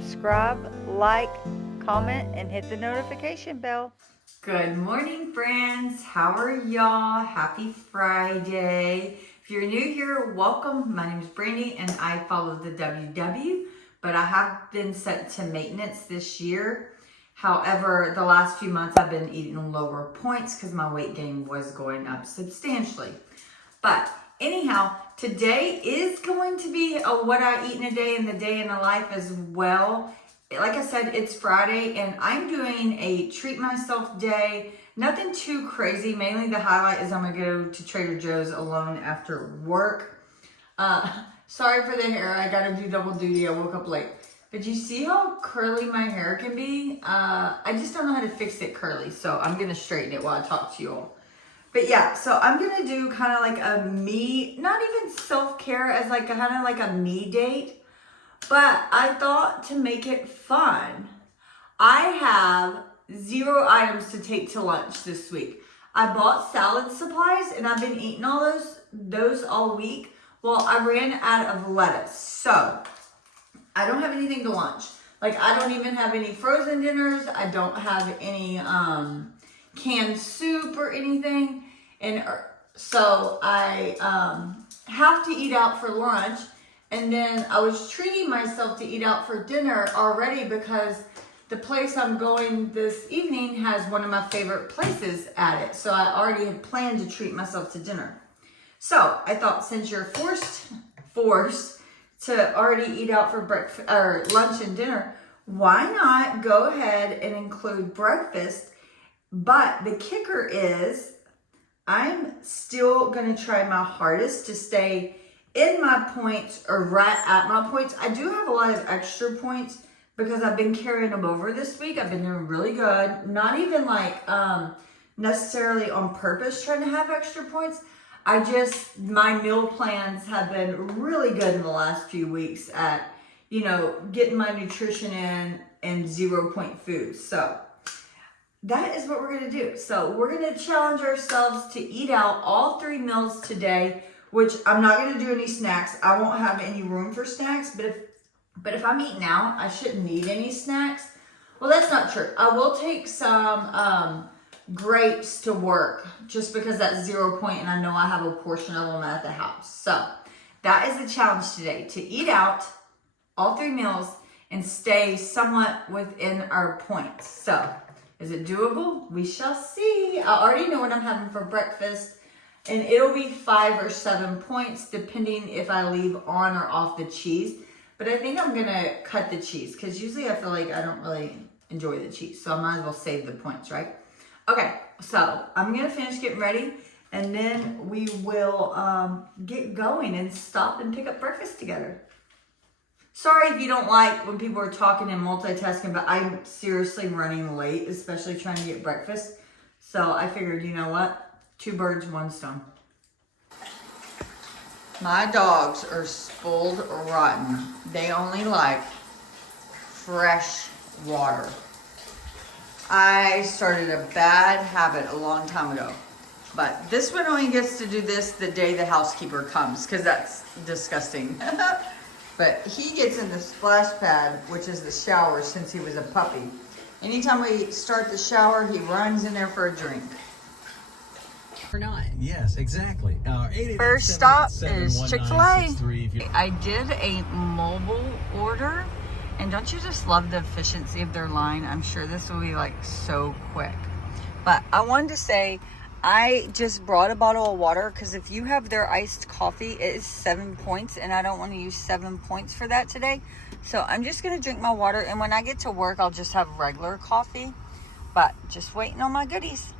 subscribe, like, comment, and hit the notification bell. Good morning, friends. How are y'all? Happy Friday. If you're new here, welcome. My name is Brandi and I follow the WW, but I have been sent to maintenance this year. However, the last few months I've been eating lower points because my weight gain was going up substantially. But anyhow, today is going to be a what I eat in a day and the day in a life as well. Like I said, it's Friday and I'm doing a treat myself day. Nothing too crazy. Mainly the highlight is I'm gonna go to Trader Joe's alone after work. Sorry for the hair. I gotta do double duty. I woke up late. But you see how curly my hair can be? I just don't know how to fix it curly. So I'm gonna straighten it while I talk to you all. But yeah, so I'm gonna do kind of like a me, not even self-care as like kind of like a me date. But I thought to make it fun, I have 0 items to take to lunch this week. I bought salad supplies and I've been eating all those all week. Well, I ran out of lettuce. So I don't have anything to lunch. Like I don't even have any frozen dinners. I don't have any canned soup or anything. And so I have to eat out for lunch. And then I was treating myself to eat out for dinner already because the place I'm going this evening has one of my favorite places at it. So I already had planned to treat myself to dinner. So I thought since you're forced to already eat out for breakfast or lunch and dinner, why not go ahead and include breakfast? But the kicker is I'm still going to try my hardest to stay in my points or right at my points. I do have a lot of extra points because I've been carrying them over this week. I've been doing really good. Not even like necessarily on purpose trying to have extra points. My meal plans have been really good in the last few weeks at, getting my nutrition in and 0 point foods. So that is what we're going to do. So we're going to challenge ourselves to eat out all 3 meals today, which I'm not going to do any snacks. I won't have any room for snacks, but if I'm eating out, I shouldn't need any snacks. Well, that's not true. I will take some grapes to work just because that's 0 point and I know I have a portion of them at the house. So that is the challenge today, to eat out all 3 meals and stay somewhat within our points. So is it doable? We shall see. I already know what I'm having for breakfast. And it'll be 5 or 7 points depending if I leave on or off the cheese. But I think I'm gonna cut the cheese because usually I feel like I don't really enjoy the cheese. So I might as well save the points, right? Okay, so I'm gonna finish getting ready and then we will get going and stop and pick up breakfast together. Sorry if you don't like when people are talking and multitasking, but I'm seriously running late, especially trying to get breakfast. So I figured, you know what? 2 birds, 1 stone. My dogs are spoiled rotten. They only like fresh water. I started a bad habit a long time ago. But this one only gets to do this the day the housekeeper comes, because that's disgusting. But he gets in the splash pad, which is the shower, since he was a puppy. Anytime we start the shower, he runs in there for a drink. Or not. Yes, exactly. First stop is Chick-fil-A. I did a mobile order, and don't you just love the efficiency of their line? I'm sure this will be like so quick. But I wanted to say, I just brought a bottle of water because if you have their iced coffee, it is 7 points, and I don't want to use 7 points for that today. So I'm just going to drink my water, and when I get to work, I'll just have regular coffee. But just waiting on my goodies.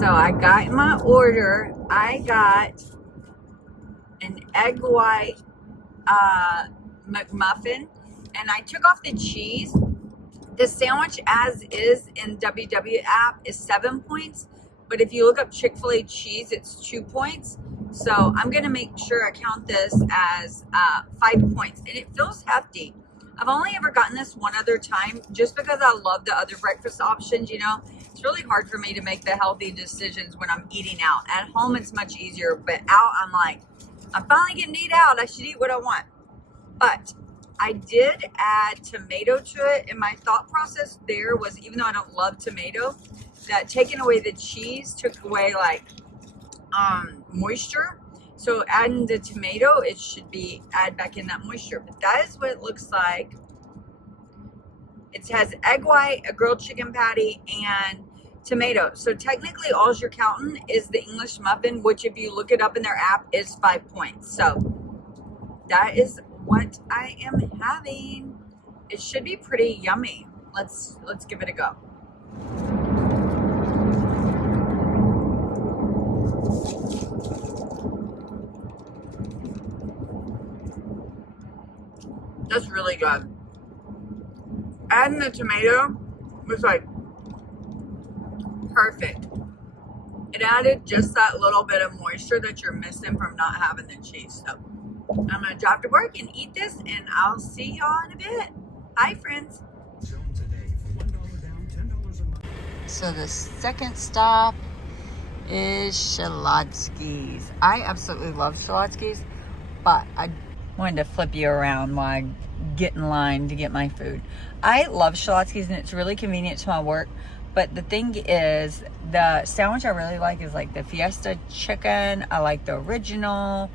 So I got my order. I got an egg white McMuffin, and I took off the cheese. The sandwich as is in WW app is 7 points, but if you look up Chick-fil-A cheese, it's 2 points. So I'm gonna make sure I count this as 5 points, and it feels hefty. I've only ever gotten this one other time just because I love the other breakfast options, It's really hard for me to make the healthy decisions when I'm eating out. At home, it's much easier, but out, I'm like, I'm finally getting to eat out. I should eat what I want. But I did add tomato to it, and my thought process there was, even though I don't love tomato, that taking away the cheese took away like moisture. So adding the tomato, it should be add back in that moisture. But that is what it looks like. It has egg white, a grilled chicken patty, and tomato. So technically all you're counting is the English muffin, which if you look it up in their app is 5 points. So that is what I am having. It should be pretty yummy. Let's give it a go. That's really good. Adding the tomato was like perfect. It added just that little bit of moisture that you're missing from not having the cheese. So I'm gonna drive to work and eat this, and I'll see y'all in a bit. Bye, friends. So the second stop is Shalotsky's. I absolutely love Shalotsky's, but I wanted to flip you around while I get in line to get my food. I love Shalotsky's, and it's really convenient to my work. But the thing is, the sandwich I really like is like the Fiesta chicken. I like the original.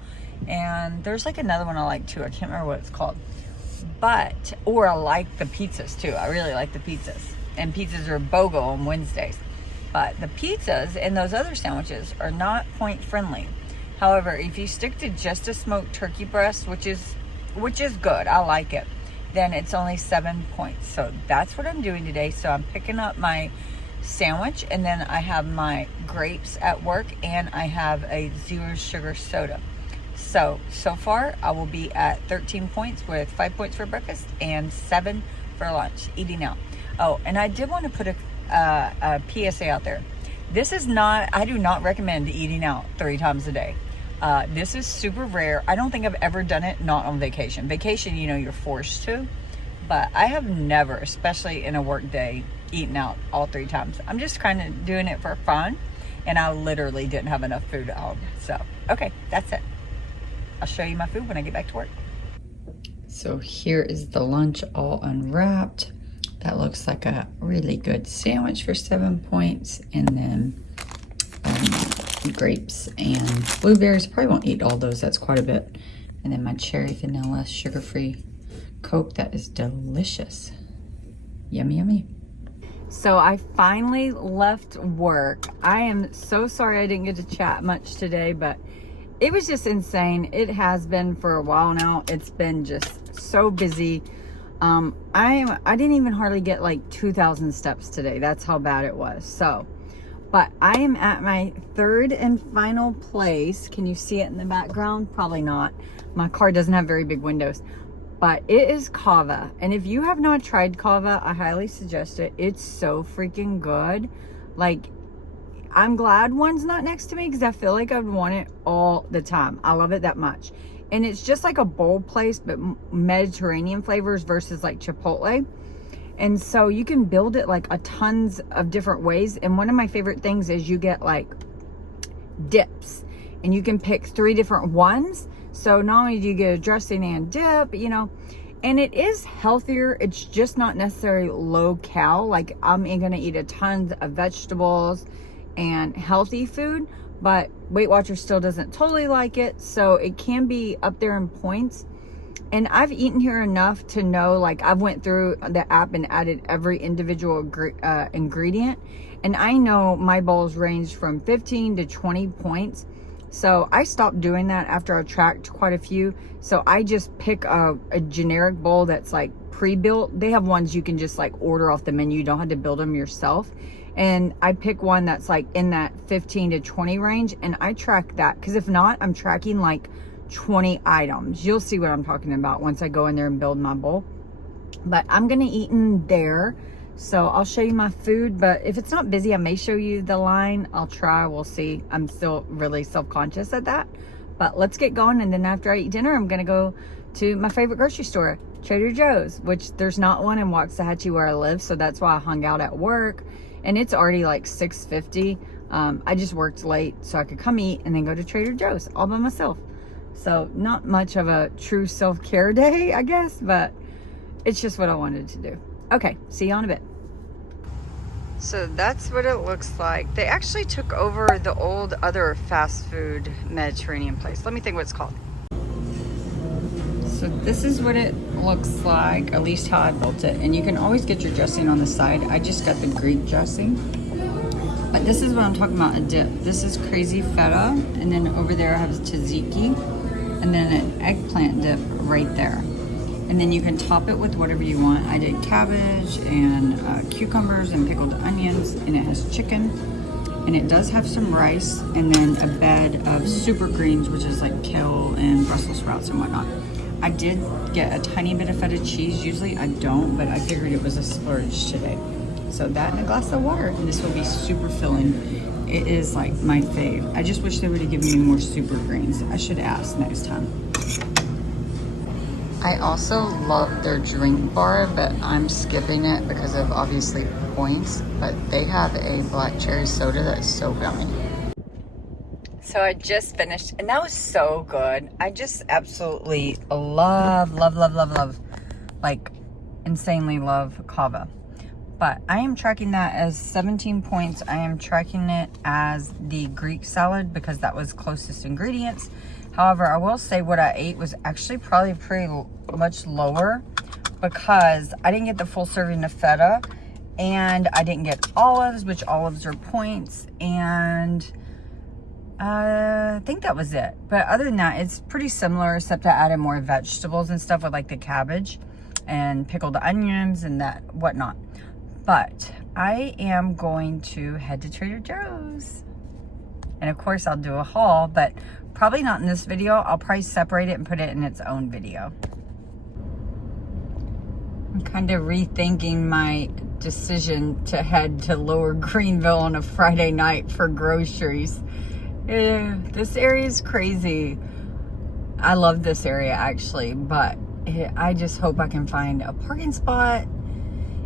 And there's like another one I like too. I can't remember what it's called. Or I like the pizzas too. I really like the pizzas. And pizzas are BOGO on Wednesdays. But the pizzas and those other sandwiches are not point friendly. However, if you stick to just a smoked turkey breast, which is good, I like it, then it's only 7 points. So that's what I'm doing today. So I'm picking up my sandwich, and then I have my grapes at work, and I have a 0 sugar soda. So far I will be at 13 points with 5 points for breakfast and 7 for lunch, eating out. Oh, and I did want to put a PSA out there. I do not recommend eating out 3 times a day. This is super rare. I don't think I've ever done it not on vacation. Vacation, you're forced to. But I have never, especially in a work day, eaten out all 3 times. I'm just kind of doing it for fun. And I literally didn't have enough food at home. So, okay, that's it. I'll show you my food when I get back to work. So here is the lunch all unwrapped. That looks like a really good sandwich for 7 points. And then grapes and blueberries. Probably won't eat all those. That's quite a bit. And then my cherry vanilla sugar-free Coke. That is delicious. Yummy, yummy. So I finally left work. I am so sorry I didn't get to chat much today, but it was just insane. It has been for a while now. It's been just so busy. I didn't even hardly get like 2,000 steps today. That's how bad it was. So, but I am at my third and final place. Can you see it in the background? Probably not. My car doesn't have very big windows, but it is Kava. And if you have not tried Kava, I highly suggest it. It's so freaking good. Like, I'm glad one's not next to me because I feel like I'd want it all the time. I love it that much. And it's just like a bowl place, but Mediterranean flavors versus like Chipotle. And so you can build it like a tons of different ways. And one of my favorite things is you get like dips, and you can pick 3 different ones. So not only do you get a dressing and dip, and it is healthier. It's just not necessarily low cal. Like, I'm going to eat a ton of vegetables and healthy food, but Weight Watchers still doesn't totally like it. So it can be up there in points. And I've eaten here enough to know, like, I've went through the app and added every individual ingredient. And I know my bowls range from 15 to 20 points. So I stopped doing that after I tracked quite a few. So I just pick a generic bowl that's like pre-built. They have ones you can just like order off the menu. You don't have to build them yourself. And I pick one that's like in that 15 to 20 range, and I track that. Because if not, I'm tracking like 20 items. You'll see what I'm talking about once I go in there and build my bowl. But I'm going to eat in there. So I'll show you my food, but if it's not busy, I may show you the line. I'll try, we'll see. I'm still really self-conscious at that, but let's get going. And then after I eat dinner, I'm gonna go to my favorite grocery store, Trader Joe's, which there's not one in Waxahachie where I live. So that's why I hung out at work, and it's already like 6:50. I just worked late so I could come eat and then go to Trader Joe's all by myself. So not much of a true self-care day, I guess, but it's just what I wanted to do. Okay, see you in a bit. So that's what it looks like. They actually took over the old other fast food Mediterranean place. Let me think what it's called. So this is what it looks like, at least how I built it. And you can always get your dressing on the side. I just got the Greek dressing. But this is what I'm talking about, a dip. This is crazy feta, and then over there I have tzatziki, and then an eggplant dip right there. And then you can top it with whatever you want. I did cabbage and cucumbers and pickled onions, and it has chicken. And it does have some rice, and then a bed of super greens, which is like kale and Brussels sprouts and whatnot. I did get a tiny bit of feta cheese. Usually I don't, but I figured it was a splurge today. So that and a glass of water, and this will be super filling. It is like my fave. I just wish they would have given me more super greens. I should ask next time. I also love their drink bar, but I'm skipping it because of obviously points. But they have a black cherry soda that's so yummy. So I just finished, and that was so good. I just absolutely love, like insanely love kava. But I am tracking that as 17 points. I am tracking it as the Greek salad because that was closest ingredients. However, I will say what I ate was actually probably pretty much lower because I didn't get the full serving of feta, and I didn't get olives, which olives are points, and I think that was it. But other than that, it's pretty similar, except I added more vegetables and stuff with like the cabbage and pickled onions and that whatnot. But I am going to head to Trader Joe's. And of course I'll do a haul, but probably not in this video. I'll probably separate it and put it in its own video. I'm kind of rethinking my decision to head to Lower Greenville on a Friday night for groceries. This area is crazy. I love this area actually, but I just hope I can find a parking spot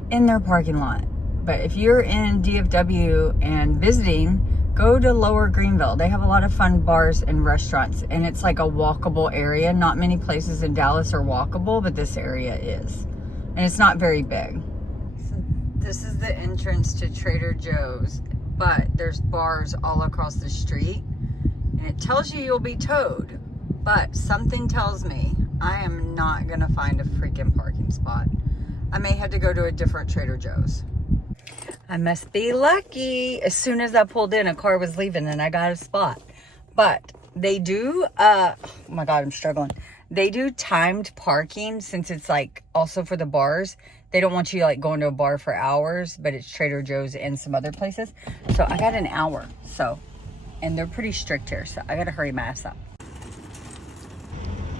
in their parking lot. But if you're in DFW and visiting, go to Lower Greenville. They have a lot of fun bars and restaurants, and it's like a walkable area. Not many places in Dallas are walkable, but this area is. And it's not very big. So this is the entrance to Trader Joe's, but there's bars all across the street, and it tells you you'll be towed, but something tells me I am not gonna find a freaking parking spot. I may have to go to a different Trader Joe's. I must be lucky. As soon as I pulled in, a car was leaving and I got a spot. But they do, oh my God, I'm struggling. They do timed parking since it's like also for the bars. They don't want you like going to a bar for hours, but it's Trader Joe's and some other places. So I got an hour, so, and they're pretty strict here, so I gotta hurry my ass up.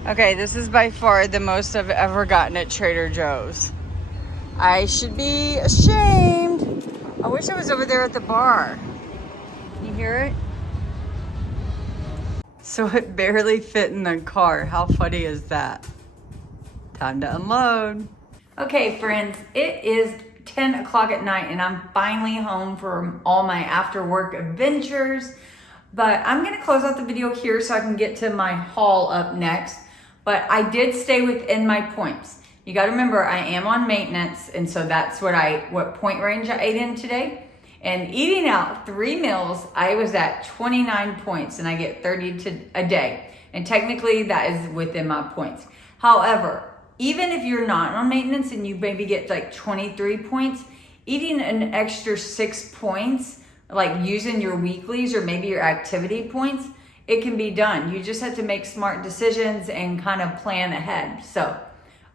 Okay, this is by far the most I've ever gotten at Trader Joe's. I should be ashamed. I wish I was over there at the bar. You hear it? So it barely fit in the car. How funny is that? Time to unload. Okay, friends, it is 10 o'clock at night and I'm finally home from all my after work adventures. But I'm gonna close out the video here so I can get to my haul up next. But I did stay within my points. You gotta remember, I am on maintenance, and so that's what point range I ate in today. And eating out 3 meals, I was at 29 points, and I get 30 a day. And technically, that is within my points. However, even if you're not on maintenance and you maybe get like 23 points, eating an extra 6 points, like using your weeklies or maybe your activity points, it can be done. You just have to make smart decisions and kind of plan ahead. So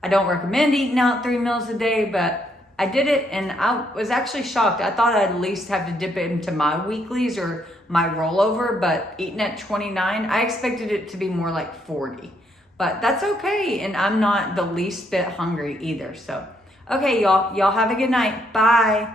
I don't recommend eating out 3 meals a day, but I did it and I was actually shocked. I thought I'd at least have to dip it into my weeklies or my rollover, but eating at 29, I expected it to be more like 40. But that's okay, and I'm not the least bit hungry either. So, okay, y'all have a good night. Bye.